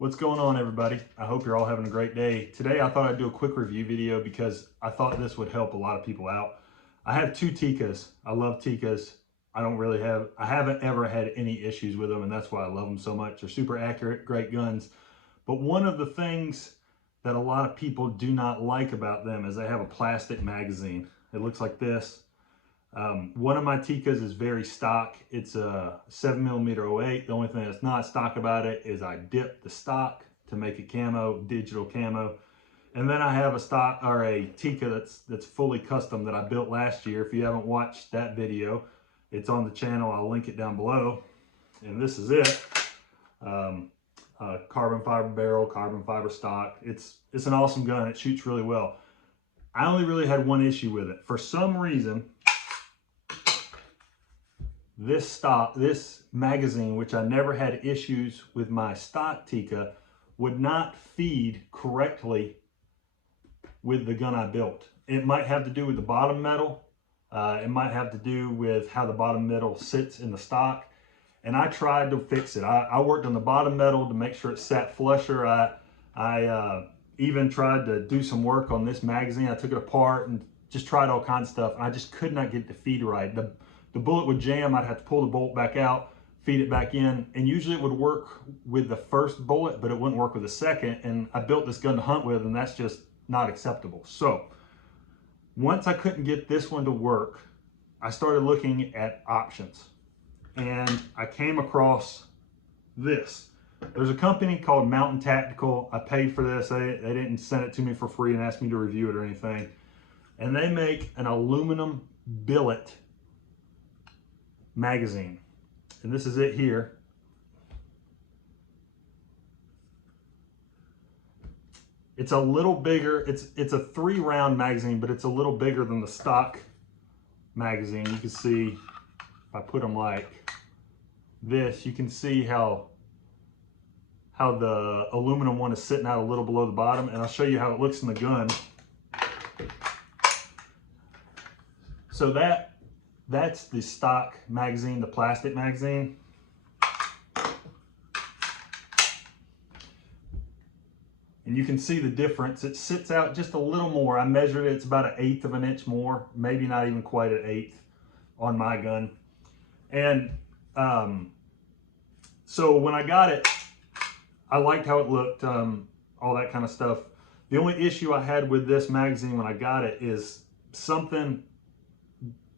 What's going on, everybody? I hope you're all having a great day. Today I thought I'd do a quick review video because I thought this would help a lot of people out. I have two Tikkas. I love Tikkas. I haven't ever had any issues with them, and that's why I love them so much. They're super accurate, great guns. But one of the things that a lot of people do not like about them is they have a plastic magazine. It looks like this. One of my Tikkas is very stock. It's a 7mm 08. The only thing that's not stock about it is I dipped the stock to make it camo, digital camo. And then I have a stock or a Tikka that's fully custom that I built last year. If you haven't watched that video, it's on the channel. I'll link it down below. And this is it. Carbon fiber barrel, carbon fiber stock. It's an awesome gun. It shoots really well. I only really had one issue with it. For some reason, this magazine, which I never had issues with my stock Tikka, would not feed correctly with the gun I built. It might have to do with the bottom metal. It might have to do with how the bottom metal sits in the stock. And I tried to fix it. I worked on the bottom metal to make sure it sat flusher. I even tried to do some work on this magazine. I took it apart and just tried all kinds of stuff. I just could not get it to feed right. The bullet would jam. I'd have to pull the bolt back out, feed it back in, and usually it would work with the first bullet, but it wouldn't work with the second. And I built this gun to hunt with, and that's just not acceptable. So once I couldn't get this one to work, I started looking at options, and I came across this. There's a company called Mountain Tactical. I paid for this. They didn't send it to me for free and ask me to review it or anything. And they make an aluminum billet magazine, and this is it here. It's a little bigger. It's a 3-round magazine, but it's a little bigger than the stock magazine. You can see if I put them like this, you can see how the aluminum one is sitting out a little below the bottom, and I'll show you how it looks in the gun. So that's the stock magazine, the plastic magazine. And you can see the difference. It sits out just a little more. I measured it, it's about 1/8 of an inch more, maybe not even quite 1/8 on my gun. And so when I got it, I liked how it looked, all that kind of stuff. The only issue I had with this magazine when I got it is something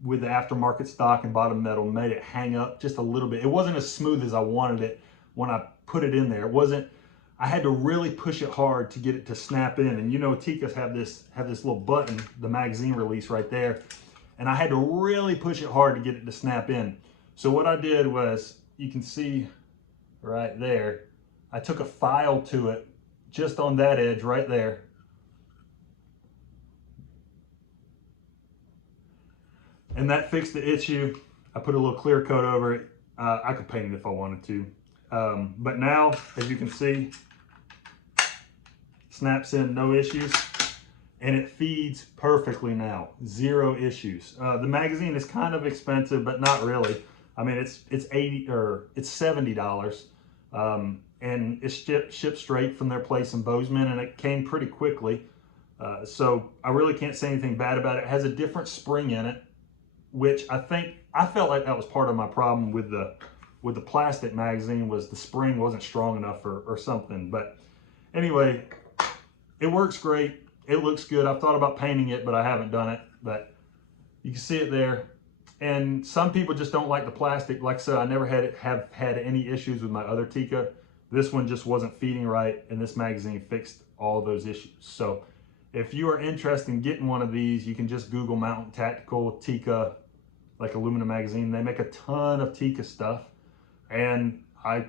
with the aftermarket stock and bottom metal made it hang up just a little bit. It wasn't as smooth as I wanted it when I put it in there. It wasn't, I had to really push it hard to get it to snap in. And you know, Tikkas have this little button, the magazine release right there. And I had to really push it hard to get it to snap in. So what I did was, you can see right there, I took a file to it just on that edge right there. And that fixed the issue. I put a little clear coat over it. I could paint it if I wanted to. But now, as you can see, snaps in, no issues. And it feeds perfectly now, 0 issues. The magazine is kind of expensive, but not really. I mean, it's $70. And it's shipped straight from their place in Bozeman, and it came pretty quickly. So I really can't say anything bad about it. It has a different spring in it, which I felt like that was part of my problem with the plastic magazine, was the spring wasn't strong enough or something. But anyway, it works great. It looks good. I've thought about painting it, but I haven't done it. But you can see it there. And some people just don't like the plastic. Like I said, I never have had any issues with my other Tikka. This one just wasn't feeding right, and this magazine fixed all those issues. So if you are interested in getting one of these, you can just Google Mountain Tactical Tikka, like aluminum magazine. They make a ton of Tikka stuff, and I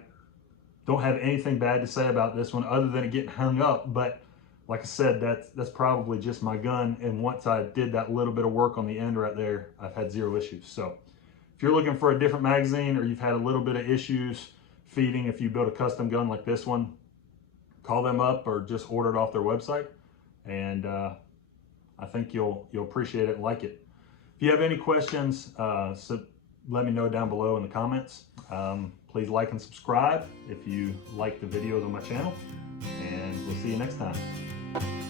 don't have anything bad to say about this one other than it getting hung up. But like I said, that's probably just my gun, and once I did that little bit of work on the end right there, I've had 0 issues. So if you're looking for a different magazine, or you've had a little bit of issues feeding if you build a custom gun like this one, call them up or just order it off their website, and I think you'll appreciate it and like it. If you have any questions, let me know down below in the comments. Please like and subscribe if you like the videos on my channel, and we'll see you next time.